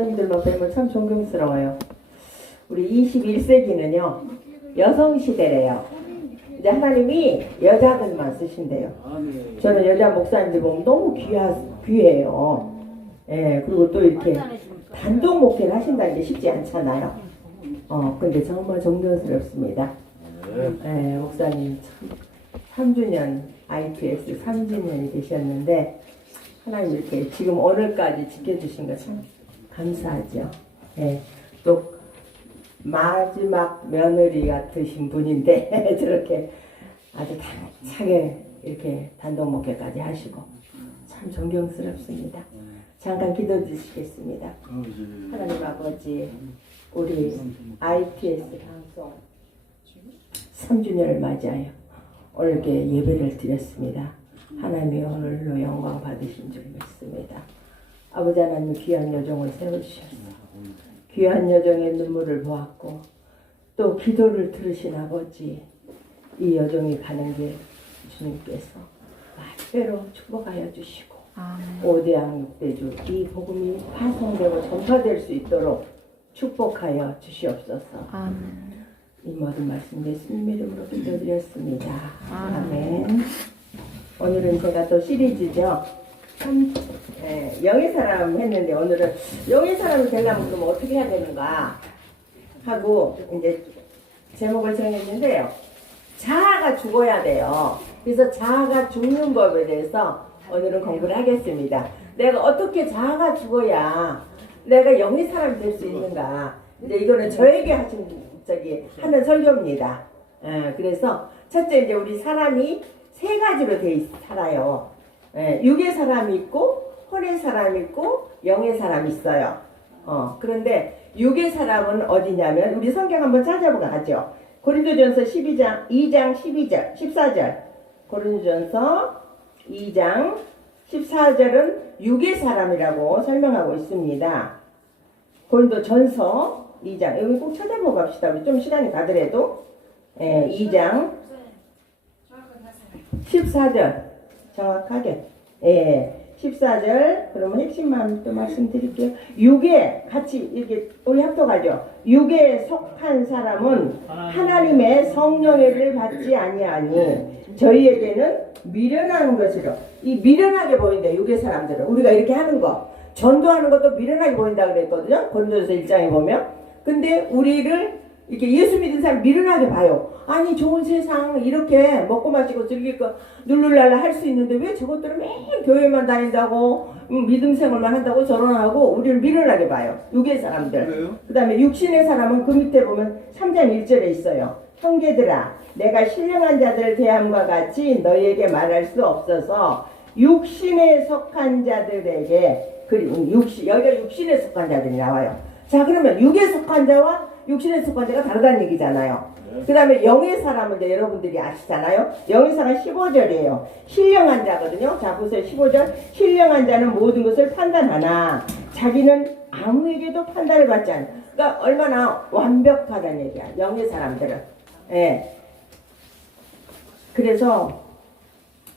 목사님들만 뵈면 참 존경스러워요. 우리 21세기는요 여성 시대래요. 이제 하나님이 여자들만 쓰신대요. 저는 여자 목사님들 보면 너무 귀해요. 예, 그리고 또 이렇게 단독 목회를 하신다는 게 쉽지 않잖아요. 근데 정말 존경스럽습니다. 예, 목사님 참 3주년 IPS 3주년이 되셨는데 하나님 이렇게 지금 오늘까지 지켜주신 거 참 감사하죠. 예, 또 마지막 며느리 같으신 분인데 저렇게 아주 당차게 이렇게 단독 목회까지 하시고 참 존경스럽습니다. 잠깐 기도 드리겠습니다. 하나님 아버지, 우리 IPS 방송 3주년을 맞이하여 오늘께 예배를 드렸습니다. 하나님이 오늘로 영광 받으신 줄 믿습니다. 아버지 하나님 귀한 여정을 세워주셨어. 귀한 여정의 눈물을 보았고 또 기도를 들으신 아버지, 이 여정이 가는 길 주님께서 말대로 축복하여 주시고 오대양 육대주 이 복음이 파송되고 전파될 수 있도록 축복하여 주시옵소서. 이 모든 말씀 예수님 이름으로 기도드렸습니다. 아멘. 오늘은 제가 또 시리즈죠. 영의 사람 했는데 오늘은 영의 사람이 되려면 그럼 어떻게 해야 되는가 하고 이제 제목을 정했는데요. 자아가 죽어야 돼요. 그래서 자아가 죽는 법에 대해서 오늘은 공부를 하겠습니다. 내가 어떻게 자아가 죽어야 내가 영의 사람이 될 수 있는가. 이제 이거는 저에게 하는 설교입니다. 그래서 첫째 이제 우리 사람이 세 가지로 살아요. 육의 사람이 있고 혼의 사람이 있고 영의 사람이 있어요. 그런데 육의 사람은 어디냐면 우리 성경 한번 찾아보고 하죠. 고린도전서 2장 12절 14절 고린도전서 2장 14절은 육의 사람이라고 설명하고 있습니다. 고린도전서 2장 여기 꼭 찾아보고 갑시다. 우리 좀 시간이 가더라도 2장 14절 정확하게 14절 그러면 핵심만 또 말씀드릴게요. 육에 같이 이렇게 우리 합독하죠. 육에 속한 사람은 하나님의 성령의를 받지 아니하니 저희에게는 미련한 것이로. 이 미련하게 보인다. 육의 사람들은 우리가 이렇게 하는 거 전도하는 것도 미련하게 보인다 그랬거든요. 고린도전서 1장에 보면. 근데 우리를 이렇게 예수 믿은 사람 미련하게 봐요. 아니 좋은 세상 이렇게 먹고 마시고 즐길 거 룰루랄라 할 수 있는데 왜 저것들은 매일 교회만 다닌다고 믿음 생활만 한다고 결혼하고 우리를 미련하게 봐요. 육의 사람들. 그 다음에 육신의 사람은 그 밑에 보면 3장 1절에 있어요. 형제들아 내가 신령한 자들 대함과 같이 너희에게 말할 수 없어서 육신에 속한 자들에게 여기가 육신에 속한 자들이 나와요. 자 그러면 육에 속한 자와 육신에 속한 자가 다르다는 얘기잖아요. 그 다음에 영의 사람은 이제 여러분들이 아시잖아요. 영의 사람 15절이에요. 신령한 자거든요. 자 보세요. 15절 신령한 자는 모든 것을 판단하나 자기는 아무에게도 판단을 받지 않아. 그러니까 얼마나 완벽하다는 얘기야. 영의 사람들은. 그래서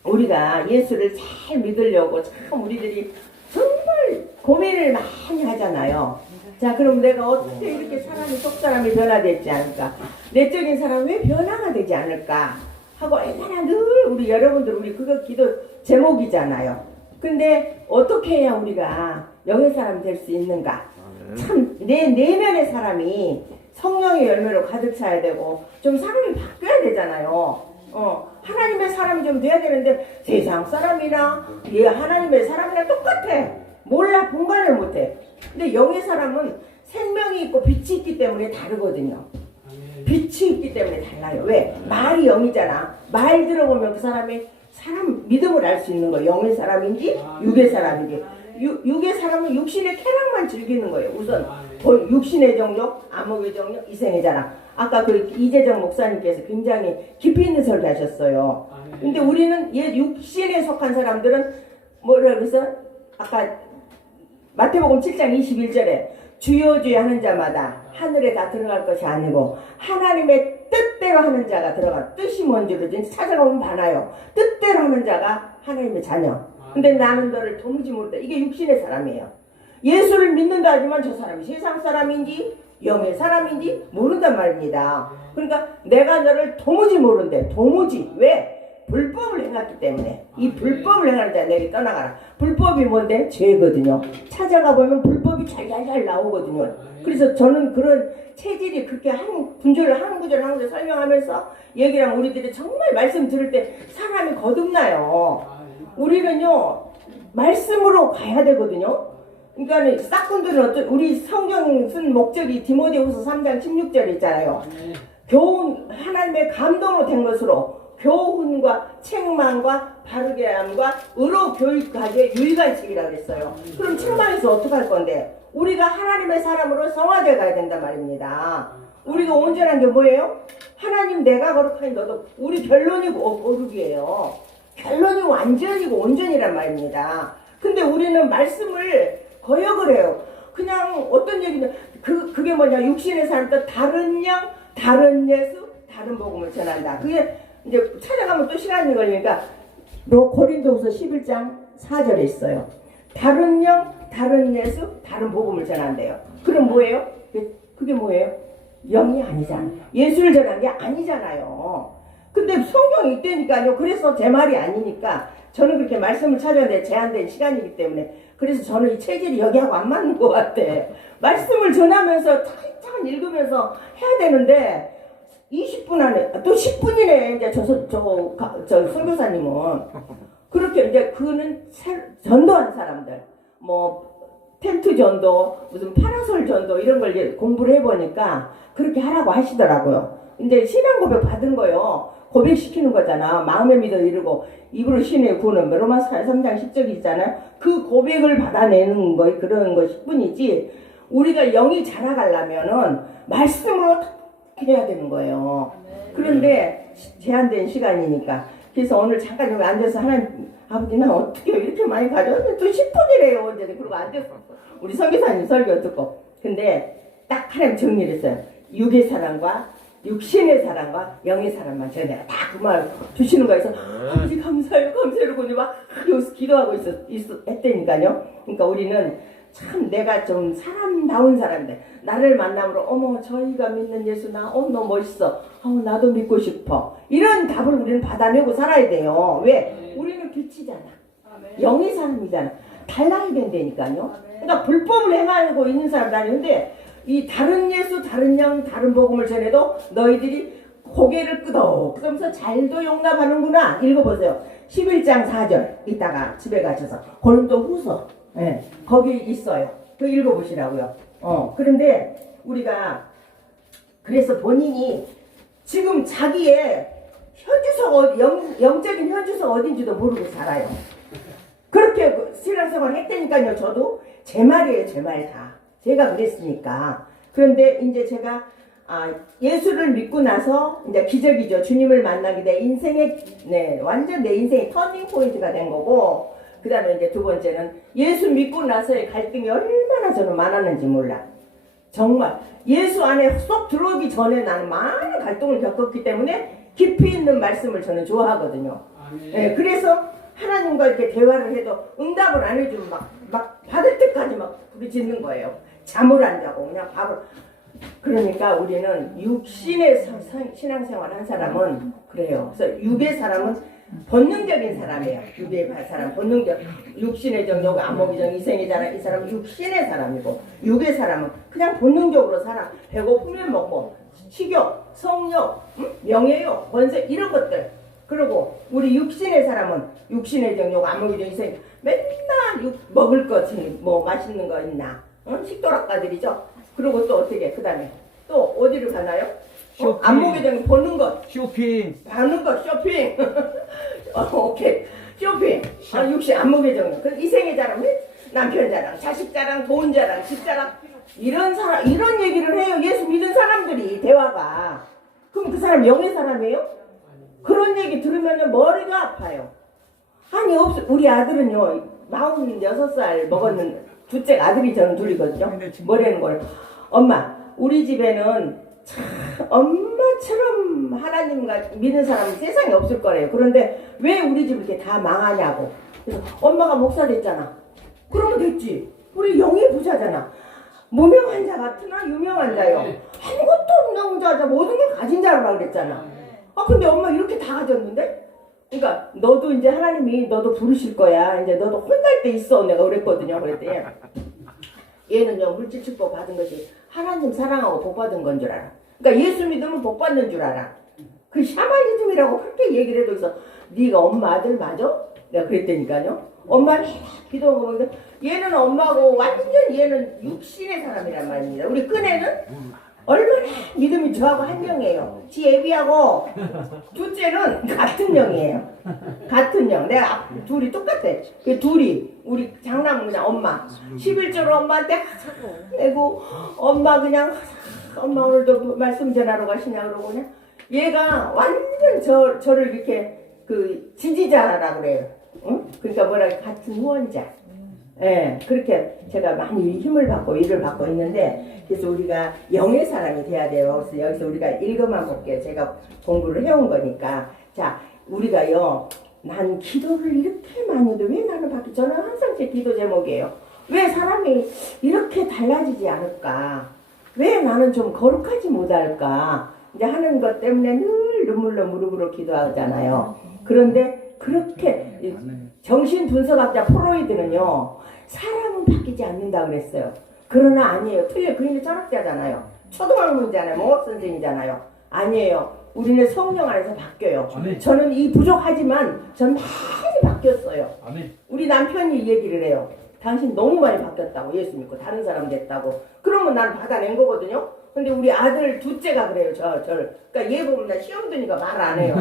우리가 예수를 잘 믿으려고 참 우리들이 정말 고민을 많이 하잖아요. 자 그럼 내가 어떻게 이렇게 속사람이 변화되지 않을까, 내적인 사람이 왜 변화가 되지 않을까 하고 얼마나 늘 우리 여러분들 우리 그거 기도 제목이잖아요. 근데 어떻게 해야 우리가 영의 사람이 될 수 있는가. 참 내 내면의 사람이 성령의 열매로 가득 차야 되고 좀 사람이 바뀌어야 되잖아요. 하나님의 사람이 좀 돼야 되는데 세상 사람이나 하나님의 사람이랑 똑같아. 몰라, 분간을 못해. 근데 영의 사람은 생명이 있고 빛이 있기 때문에 다르거든요. 빛이 있기 때문에 달라요. 왜? 말이 영이잖아. 말 들어보면 그 사람이 사람 믿음을 알 수 있는 거예요. 영의 사람인지 육의 사람인지. 육의 사람은 육신의 쾌락만 즐기는 거예요. 우선 육신의 정욕, 암흑의 정욕, 이생의 자랑. 아까 그 이재정 목사님께서 굉장히 깊이 있는 설교 하셨어요. 근데 우리는 육신에 속한 사람들은 뭐라 그래서 아까 마태복음 7장 21절에 주여 주여 하는 자마다 하늘에 다 들어갈 것이 아니고 하나님의 뜻대로 하는 자가 들어가. 뜻이 뭔지를 찾아가면 많아요. 뜻대로 하는 자가 하나님의 자녀. 근데 나는 너를 도무지 모른다. 이게 육신의 사람이에요. 예수를 믿는다 하지만 저 사람이 세상 사람인지 영의 사람인지 모른단 말입니다. 그러니까 내가 너를 도무지 모른대. 도무지. 왜? 불법을 행했기 때문에. 이 불법을 행하는 자 내게 떠나가라. 불법이 뭔데? 죄거든요. 찾아가 보면 불법이 잘잘잘 나오거든요. 그래서 저는 그런 체질이 그렇게 한 구절 설명하면서 얘기를 하면 우리들이 정말 말씀 들을 때 사람이 거듭나요. 우리는요 말씀으로 가야 되거든요. 그러니까 싹군들은 우리 성경 쓴 목적이 디모데후서 3장 16절 있잖아요. 교훈 하나님의 감동으로 된 것으로 교훈과 책망과 바르게 함과 의로 교육하기에 유익한 책이라고 그랬어요. 그럼 책망에서 어떻게 할 건데? 우리가 하나님의 사람으로 성화되어 가야 된단 말입니다. 우리가 온전한 게 뭐예요? 하나님 내가 거룩하니 너도. 우리 결론이고 거룩이에요. 결론이 완전이고 온전이란 말입니다. 근데 우리는 말씀을 거역을 해요. 그냥 어떤 얘기는 그게 뭐냐? 육신의 삶도 다른 영, 다른 예수, 다른 복음을 전한다. 그게 이제 찾아가면 또 시간이 걸리니까 고린도후서 11장 4절에 있어요. 다른 영, 다른 예수, 다른 복음을 전한대요. 그럼 뭐예요? 그게 뭐예요? 영이 아니잖아요. 예수를 전한 게 아니잖아요. 근데 성경이 있다니까요. 그래서 제 말이 아니니까 저는 그렇게 말씀을 찾아내 제한된 시간이기 때문에 그래서 저는 이 체질이 여기하고 안 맞는 것 같아. 말씀을 전하면서 차근차근 읽으면서 해야 되는데 20분 안에 또 10분이네. 이제 저 선교사님은 그렇게 이제 그는 전도한 사람들 뭐 텐트 전도 무슨 파라솔 전도 이런 걸 이제 공부를 해보니까 그렇게 하라고 하시더라고요. 이제 신앙 고백 받은 거요. 고백시키는 거잖아. 마음의 믿어 이루고 입으로 신의 구는 로마서 3장 10절 있잖아요. 그 고백을 받아내는 거 그런 거 10분이지 우리가 영이 자라가려면은 말씀으로 해야 되는 거예요. 그런데 제한된 시간이니까 그래서 오늘 잠깐 여기 앉아서 하나님 아버지 나 어떻게 이렇게 많이 가져왔는데 또 10분이래요. 이제 그러고 앉았어. 우리 선교사님 설교 듣고. 근데 딱 하나님 정리를 했어요. 육의 사랑과 육신의 사랑과 영의 사랑만 전해라. 다 그 말 주시는 거에서 아버지 감사해요 이러고 막 여기서 기도하고 했다니까요. 그러니까 우리는 참 내가 좀 사람다운 사람들 나를 만남으로 어머 저희가 믿는 예수 나 너무 멋있어 나도 믿고 싶어 이런 답을 우리는 받아내고 살아야 돼요. 왜? 우리는 빛이잖아. 영의 사람이잖아. 달라야 된다니까요. 그러니까 불법을 행하고 있는 사람도 아닌데 이 다른 예수 다른 영 다른 복음을 전해도 너희들이 고개를 끄덕끄면서 잘도 용납하는구나. 읽어보세요. 11장 4절 이따가 집에 가셔서 고린도후서 거기 있어요. 그 읽어보시라고요. 그런데 우리가 그래서 본인이 지금 자기의 현주소가 영적인 현주소가 어딘지도 모르고 살아요. 그렇게 신앙생활 했다니까요. 저도 제 말이에요. 제 말 다. 제가 그랬으니까. 그런데 이제 제가 예수를 믿고 나서 이제 기적이죠. 주님을 만나게 돼 인생의 완전 내 인생의 터닝 포인트가 된 거고 그 다음에 이제 두 번째는 예수 믿고 나서의 갈등이 얼마나 저는 많았는지 몰라. 정말 예수 안에 쏙 들어오기 전에 나는 많은 갈등을 겪었기 때문에 깊이 있는 말씀을 저는 좋아하거든요. 네, 그래서 하나님과 이렇게 대화를 해도 응답을 안 해주면 막 받을 때까지 막 부딪히는 거예요. 잠을 안 자고 그냥 밥을. 그러니까 우리는 육신의 신앙생활 한 사람은 그래요. 그래서 육의 사람은 본능적인 사람이에요. 육의 사람 본능적 육신의 정욕 안목의 정 이생이잖아. 이 사람은 육신의 사람이고 육의 사람은 그냥 본능적으로 살아. 배고프면 먹고 식욕, 성욕, 명예욕, 권세 이런 것들. 그리고 우리 육신의 사람은 육신의 정욕 안목의 정 이생 맨날 먹을 것 뭐 맛있는 거 있나 식도락가들이죠. 그리고 또 어떻게 그 다음에 또 어디를 가나요? 안목의 정 보는 것 쇼핑 하는 것 쇼핑 오케이 쇼핑 육신 안목의 정 그 이생의 자랑 남편 자랑 자식 자랑 돈 자랑 집 자랑 이런 사람 이런 얘기를 해요. 예수 믿는 사람들이 대화가. 그럼 그 사람 영의 사람이에요? 그런 얘기 들으면 머리가 아파요. 아니 우리 아들은요 46살 먹었는 둘째 아들이 저는 둘이거든요. 뭐라는 걸 엄마 우리 집에는 참 엄마처럼 하나님과 믿는 사람은 세상에 없을 거래요. 그런데 왜 우리 집 이렇게 다 망하냐고. 그래서 엄마가 목사 됐잖아. 그러면 됐지. 우리 영의 부자잖아. 무명한 자 같으나 유명한 자요. 아무것도 없는 자자 모든 걸 가진 자라고 그랬잖아. 아 근데 엄마 이렇게 다 가졌는데? 그러니까 너도 이제 하나님이 너도 부르실 거야. 이제 너도 혼날 때 있어. 내가 그랬거든요. 그랬더니 얘는요 물질 축복 받은 것이 하나님 사랑하고 복 받은 건 줄 알아. 그러니까 예수 믿으면 복 받는 줄 알아. 그 샤머니즘이라고 그렇게 얘기를 해도 있어. 네가 엄마 아들 맞아? 내가 그랬다니까요. 엄마는 기도한 거 보니까 얘는 엄마고 완전 얘는 육신의 사람이란 말입니다. 우리 큰애는 얼마나 믿음이 저하고 한 영이에요. 지 애비하고 둘째는 같은 영이에요. 같은 영. 내가 둘이 똑같아. 그 둘이 우리 장남은 그냥 엄마 11조로 엄마한테 내고 엄마 그냥 엄마 오늘도 말씀 전하러 가시냐 그러고 그냥 얘가 완전 저를 이렇게 그 지지자라 그래요. 응? 그러니까 뭐라 같은 후원자. 예, 그렇게 제가 많이 힘을 받고 일을 받고 있는데 그래서 우리가 영의 사람이 돼야 돼요. 그래서 여기서 우리가 읽어만 볼게요. 제가 공부를 해온 거니까. 자, 우리가요. 난 기도를 이렇게 많이 해도 왜 나는 받기 저는 항상 제 기도 제목이에요. 왜 사람이 이렇게 달라지지 않을까? 왜 나는 좀 거룩하지 못할까? 이제 하는 것 때문에 늘 눈물로 무릎으로 기도하잖아요. 그런데 그렇게 정신 분석학자 프로이드는요. 사람은 바뀌지 않는다 그랬어요. 그러나 아니에요. 틀려. 그림이 철학자잖아요. 초등학문이잖아요. 농업 선생이잖아요. 아니에요. 우리는 성령 안에서 바뀌어요. 아멘. 저는 이 부족하지만 전 많이 바뀌었어요. 아멘. 우리 남편이 이 얘기를 해요. 당신 너무 많이 바뀌었다고. 예수 믿고 다른 사람 됐다고. 그러면 난 받아낸 거거든요. 근데 우리 아들 둘째가 그래요. 저를. 그러니까 얘 보면 나 시험 드니까 말 안 해요.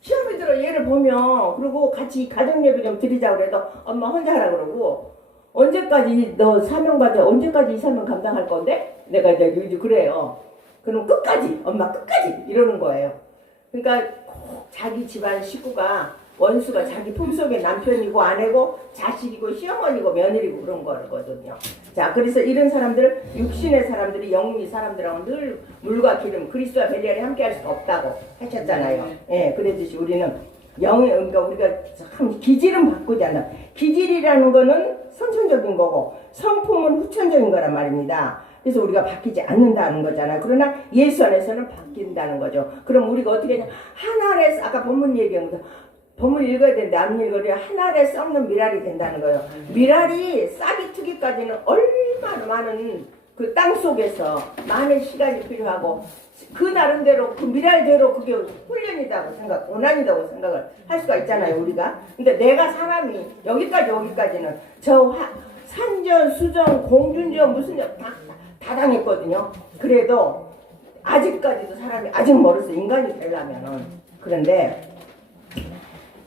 시험이 들어 얘를 보면 그리고 같이 가정 예배 좀 드리자 그래도 엄마 혼자 하라 그러고 언제까지 너 사명받아 언제까지 이 사명 감당할 건데? 내가 이제 그래요. 그럼 끝까지 엄마 끝까지 이러는 거예요. 그러니까 꼭 자기 집안 식구가 원수가 자기 품속에 남편이고 아내고 자식이고 시어머니고 며느리고 그런 거거든요. 자, 그래서 이런 사람들 육신의 사람들이 영리 사람들하고 늘 물과 기름 그리스도와 벨리알이 함께 할 수가 없다고 하셨잖아요. 예, 그랬듯이 우리는 그러니까 우리가 참 기질은 바꾸지 않아. 기질이라는 거는 선천적인 거고 성품은 후천적인 거란 말입니다. 그래서 우리가 바뀌지 않는다는 거잖아요. 그러나 예수 안에서는 바뀐다는 거죠. 그럼 우리가 어떻게 하냐? 한 알에 아까 본문 얘기한 거 본문 읽어야 되는데 안 읽어야 한 알에 썩는 미랄이 된다는 거예요. 미랄이 싹이 트기까지는 얼마나 많은 그 땅 속에서 많은 시간이 필요하고 그 나름대로 그 미랄대로 그게 훈련이라고 생각, 고난이라고 생각을 할 수가 있잖아요, 우리가. 근데 내가 사람이 여기까지는 산전, 수전, 공준전 무슨 다 당했거든요. 그래도 아직까지도 사람이 아직 멀어서 인간이 되려면은 그런데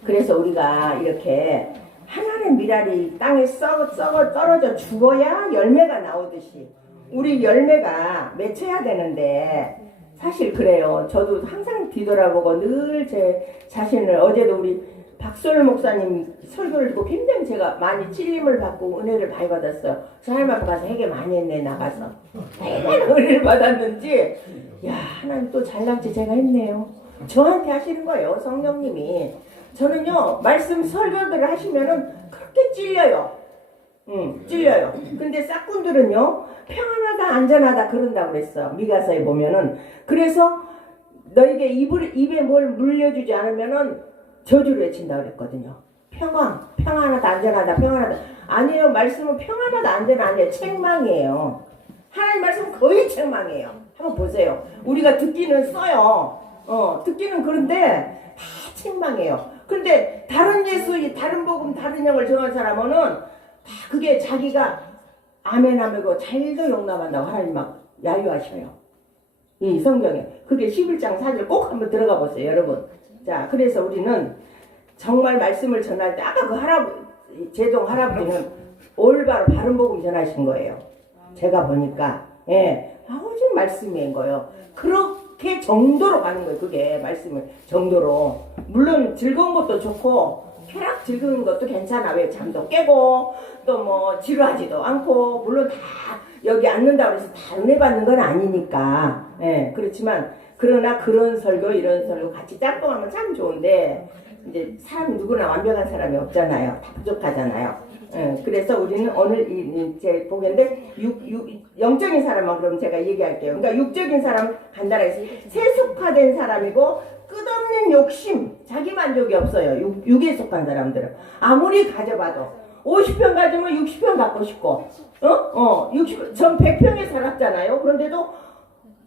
그래서 우리가 이렇게 하나의 미랄이 땅에 썩어 떨어져 죽어야 열매가 나오듯이 우리 열매가 맺혀야 되는데 사실 그래요. 저도 항상 뒤돌아보고 늘 제 자신을 어제도 우리 박솔 목사님 설교를 듣고 굉장히 제가 많이 찔림을 받고 은혜를 많이 받았어요. 하나님 앞에 가서 회개 많이 했네 나가서. 얼마나 은혜를 받았는지 야 하나님 또 잘났지 제가 했네요. 저한테 하시는 거예요 성령님이. 저는요 말씀 설교들을 하시면은 그렇게 찔려요. 찔려요. 근데 싹군들은요 평안하다 안전하다 그런다고 그랬어. 미가서에 보면은. 그래서 너에게 입에 뭘 물려주지 않으면은 저주를 외친다 그랬거든요. 평안하다 안전하다 평안하다. 아니에요. 말씀은 평안하다 안전하다 아니에요. 책망이에요. 하나님 말씀은 거의 책망이에요. 한번 보세요. 우리가 듣기는 써요. 듣기는 그런데 다 책망이에요. 그런데 다른 예수, 다른 복음, 다른 영을 정한 사람은 다 그게 자기가 아멘 하면고 잘도 용납한다고 하나님 막 야유하셔요. 이 성경에. 그게 11장 4절 꼭 한번 들어가 보세요, 여러분. 자, 그래서 우리는 정말 말씀을 전할 때 아까 그 제동 할아버지는 올바로 바른 복음 전하신 거예요. 제가 보니까 예, 오직 말씀인 거예요. 그렇게 정도로 가는 거예요. 그게 말씀을 정도로. 물론 즐거운 것도 좋고 쾌락 즐거운 것도 괜찮아. 왜 잠도 깨고 또 뭐 지루하지도 않고 물론 다 여기 앉는다고 해서 다 은혜 받는 건 아니니까. 예, 그렇지만 그러나 그런 설교 이런 설교 같이 짝꿍하면 참 좋은데 이제 사람 누구나 완벽한 사람이 없잖아요. 다 부족하잖아요. 그래서 우리는 오늘 제 보겠는데 영적인 사람만 그럼 제가 얘기할게요. 그러니까 육적인 사람 간단하게 해서 세속화된 사람이고 끝없는 욕심, 자기 만족이 없어요. 육에 속한 사람들은 아무리 가져봐도 50평 가지면 60평 갖고 싶고 60, 전 100평에 살았잖아요. 그런데도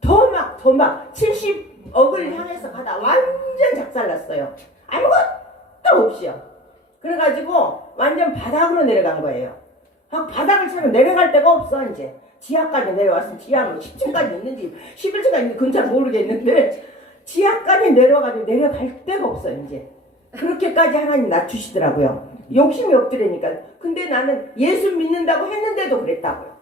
더 막 70억을 향해서 가다 완전 작살났어요. 아무것도 없이요. 그래가지고 완전 바닥으로 내려간 거예요. 바닥을 차면 내려갈 데가 없어. 이제 지하까지 내려왔으면 지하 뭐 10층까지 있는지 11층까지 있는지 그건 잘 모르겠는데 지하까지 내려가지고 내려갈 데가 없어. 이제 그렇게까지 하나님 낮추시더라고요. 욕심이 없더라니까. 근데 나는 예수 믿는다고 했는데도 그랬다고요.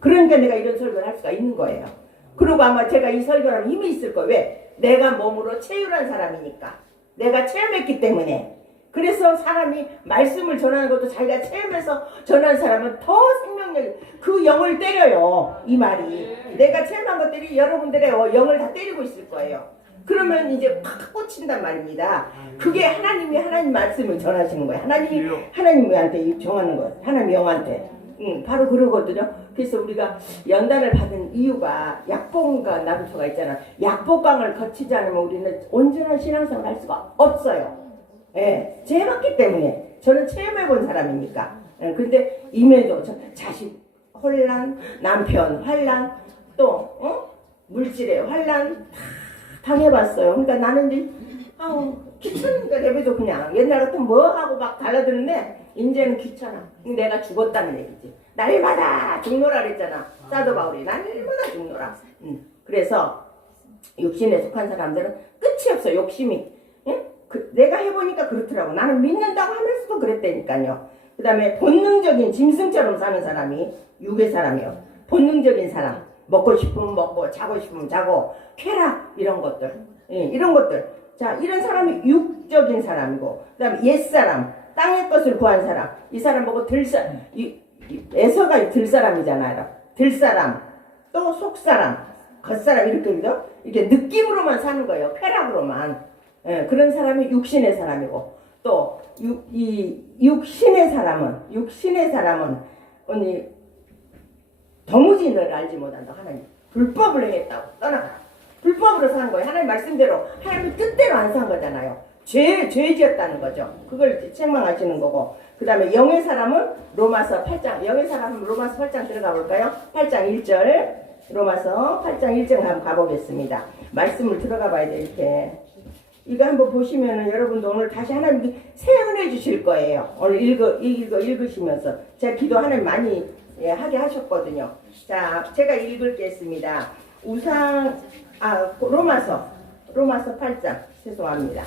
그러니까 내가 이런 설교를 할 수가 있는 거예요. 그리고 아마 제가 이 설교를 하면 힘이 있을 거예요. 왜? 내가 몸으로 체휼한 사람이니까. 내가 체험했기 때문에. 그래서 사람이 말씀을 전하는 것도 자기가 체험해서 전하는 사람은 더 생명력이, 그 영을 때려요. 이 말이. 내가 체험한 것들이 여러분들의 영을 다 때리고 있을 거예요. 그러면 이제 팍 꽂힌단 말입니다. 그게 하나님 말씀을 전하시는 거예요. 하나님한테 정하는 거예요. 하나님 영한테. 바로 그러거든요. 그래서 우리가 연단을 받은 이유가 약복과 나루터가 있잖아. 약복강을 거치지 않으면 우리는 온전한 신앙생활을 할 수가 없어요. 예, 체험했기 때문에. 저는 체험해본 사람이니까. 예, 근데 임에도 자식 혼란, 남편 환란, 또 물질의 환란 다 당해봤어요. 그러니까 나는 이제 귀찮으니까 예배도 그냥 옛날 같으면 뭐 하고 막 달라드는데 이제는 귀찮아. 내가 죽었다는 얘기지. 날마다 죽노라 그랬잖아. 사도 바울이 날마다 죽노라. 그래서 육신에 속한 사람들은 끝이 없어. 욕심이. 응? 내가 해보니까 그렇더라고. 나는 믿는다고 하면서도 그랬다니까요. 그 다음에 본능적인 짐승처럼 사는 사람이 육의 사람이요. 본능적인 사람. 먹고 싶으면 먹고 자고 싶으면 자고 쾌락 이런 것들. 이런 것들. 자, 이런 사람이 육적인 사람이고, 그 다음에 옛사람, 땅의 것을 구한 사람. 이 사람 보고 에서가 들사람이잖아요. 들사람, 또 속사람, 겉사람 이렇게 느낌으로만 사는 거예요. 쾌락으로만. 그런 사람이 육신의 사람이고, 또 육신의 사람은 언니 도무지 너를 알지 못한다. 하나님 불법을 행했다고 떠나가. 불법으로 산 거예요. 하나님 말씀대로 하나님 뜻대로 안 산 거잖아요. 죄 지었다는 거죠. 그걸 책망하시는 거고. 그 다음에 영의 사람은 로마서 8장. 영의 사람은 로마서 8장 들어가 볼까요? 8장 1절. 로마서 8장 1절 한번 가보겠습니다. 말씀을 들어가 봐야 돼. 이렇게 이거 한번 보시면은 여러분도 오늘 다시 하나님이 새 은혜 주실 거예요. 오늘 읽으시면서 제가 기도 하나님 많이 하게 하셨거든요. 자, 제가 읽을겠습니다. 로마서 8장 죄송합니다.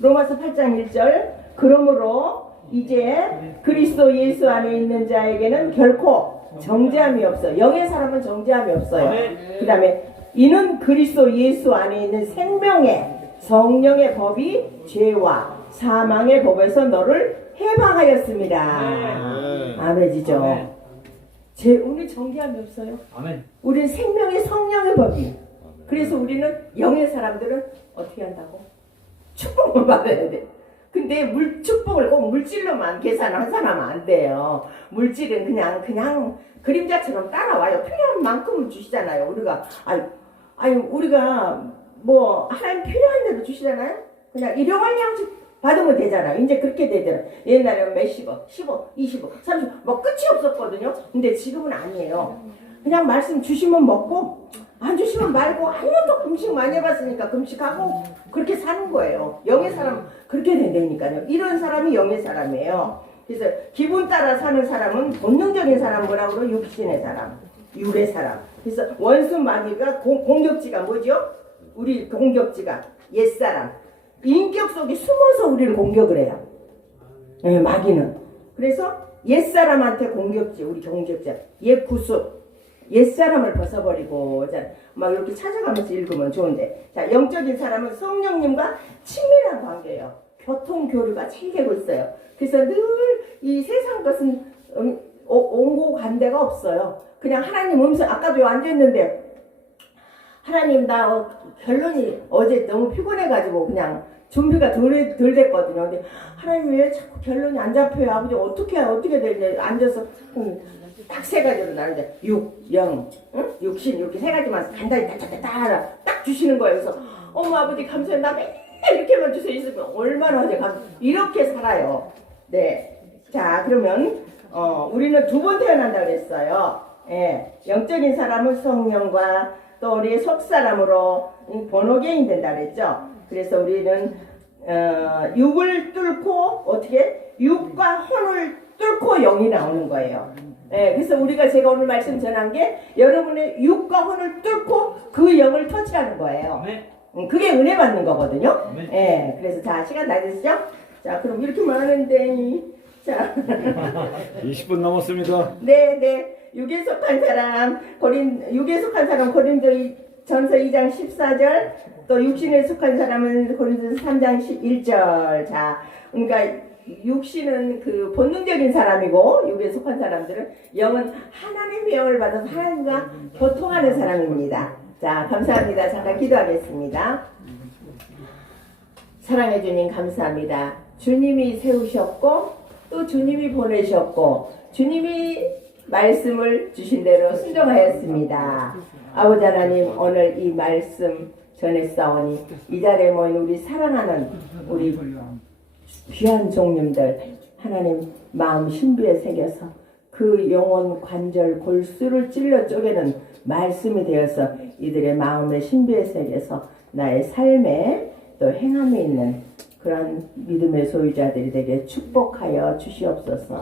로마서 8장 1절. 그러므로 이제 그리스도 예수 안에 있는 자에게는 결코 정죄함이 없어. 영의 사람은 정죄함이 없어요. 그 다음에 이는 그리스도 예수 안에 있는 생명의 성령의 법이 죄와 사망의 법에서 너를 해방하였습니다. 아멘이죠. 우리 정죄함이 없어요. 아멘. 우리는 생명의 성령의 법이. 그래서 우리는 영의 사람들은 어떻게 한다고? 축복을 받아야 돼. 근데 축복을 꼭 물질로만 계산하면 안 돼요. 물질은 그냥 그림자처럼 따라와요. 필요한 만큼은 주시잖아요. 우리가 뭐 하나님 필요한 대로 주시잖아요. 그냥 일용할 양식 받으면 되잖아요. 이제 그렇게 되잖아요. 옛날에는 몇십억, 10억, 20억, 30억 뭐 끝이 없었거든요. 근데 지금은 아니에요. 그냥 말씀 주시면 먹고 안 주시면 말고. 아무것도 금식 많이 해봤으니까 금식하고 그렇게 사는 거예요. 영의 사람 그렇게 된다니까요. 이런 사람이 영의 사람이에요. 그래서 기분 따라 사는 사람은 본능적인 사람 뭐라고 그러죠? 육신의 사람, 육의 사람. 그래서 원수 마귀가 공격지가 뭐죠? 우리 공격지가 옛사람. 인격 속에 숨어서 우리를 공격을 해요. 마귀는. 그래서 옛사람한테 공격지, 우리 공격자. 옛구습. 옛사람을 벗어버리고, 막 이렇게 찾아가면서 읽으면 좋은데. 자, 영적인 사람은 성령님과 친밀한 관계예요. 교통교류가 잘 되고 있어요. 그래서 늘 이 세상 것은 오고 간 데가 없어요. 그냥 하나님 음성, 아까도 앉았는데, 하나님 나 결론이 어제 너무 피곤해가지고 그냥 준비가 덜 됐거든요. 근데 하나님 왜 자꾸 결론이 안 잡혀요? 아버지 어떻게 되냐? 앉아서 딱 세 가지로 나는데 6, 0, 응? 60 이렇게 세 가지만 간단히 딱 주시는 거예요. 그래서 어머 아버지 감사해요. 나 맨날 이렇게만 주세요. 있으면 얼마나 이제 이렇게 살아요. 네. 자 그러면 우리는 두 번 태어난다고 그랬어요. 예. 영적인 사람은 성령과 또 우리 속 사람으로 번호개인 된다 그랬죠. 그래서 우리는 육을 뚫고 어떻게 육과 혼을 뚫고 영이 나오는 거예요. 예, 그래서 제가 오늘 말씀 전한 게 여러분의 육과 혼을 뚫고 그 영을 터치하는 거예요. 그게 은혜 받는 거거든요. 예, 그래서 자 시간 다 됐죠? 자 그럼 이렇게 많은데 자 20분 남았습니다. 네. 육에 속한 사람 고린도 전서 2장 14절 또 육신에 속한 사람은 고린도서 3장 1절. 자 그러니까 육신은 그 본능적인 사람이고 육에 속한 사람들은 영은 하나님의 영을 받아서 하나님과 교통하는 사람입니다. 자 감사합니다. 잠깐 기도하겠습니다. 사랑해 주님 감사합니다. 주님이 세우셨고 또 주님이 보내셨고 주님이 말씀을 주신 대로 순종하였습니다. 아버지 하나님 오늘 이 말씀 전했사오니 이 자리에 모인 우리 사랑하는 우리 귀한 종님들 하나님 마음 신비에 새겨서 그 영혼 관절 골수를 찔러 쪼개는 말씀이 되어서 이들의 마음의 신비에 새겨서 나의 삶에 또 행함에 있는 그런 믿음의 소유자들이 되게 축복하여 주시옵소서.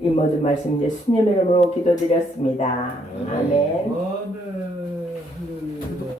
이 모든 말씀 예수님의 이름으로 기도드렸습니다. 아멘.